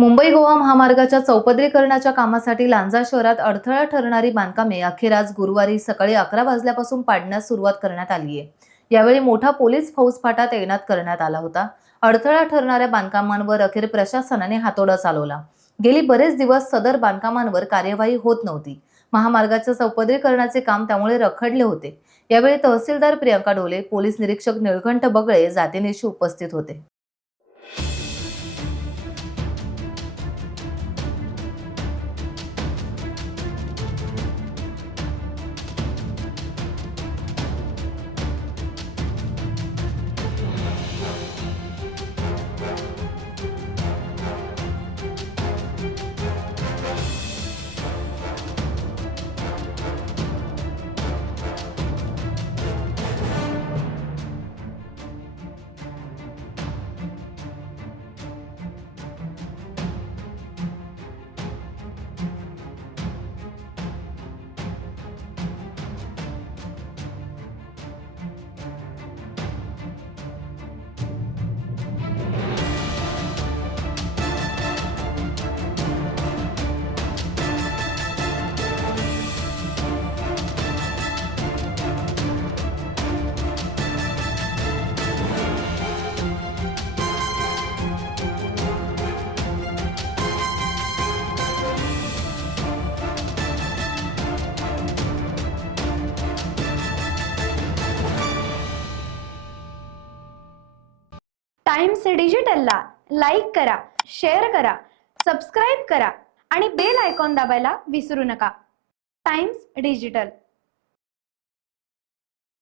मुंबई गोवा महामार्गाच्या चौपदरीकरणाच्या कामासाठी लांजा शहरात अडथळा ठरणारी बांधकामे अखेर आज गुरुवारी सकाळी 11 वाजल्यापासून पाडण्यास सुरुवात करण्यात आली आहे। यावेळी मोठा पोलीस फौजफाटा तैनात करण्यात आला होता। अडथळा ठरणाऱ्या बांधकामांवर अखेर प्रशासनाने हातोडा चालवला। गेली बरेच दिवस सदर बांधकामांवर कार्यवाही होत नव्हती। महामार्गाच्या चौपदरीकरणाचे काम त्यामुळे रखडले होते। यावेळी तहसीलदार प्रियंका डोले, पोलीस निरीक्षक निळकंठ बगळे जातीनिशी उपस्थित होते। टाइम्स डिजिटलला लाईक करा, शेअर करा, सबस्क्राईब करा आणि बेल आयकॉन दाबायला विसरू नका। Times digital.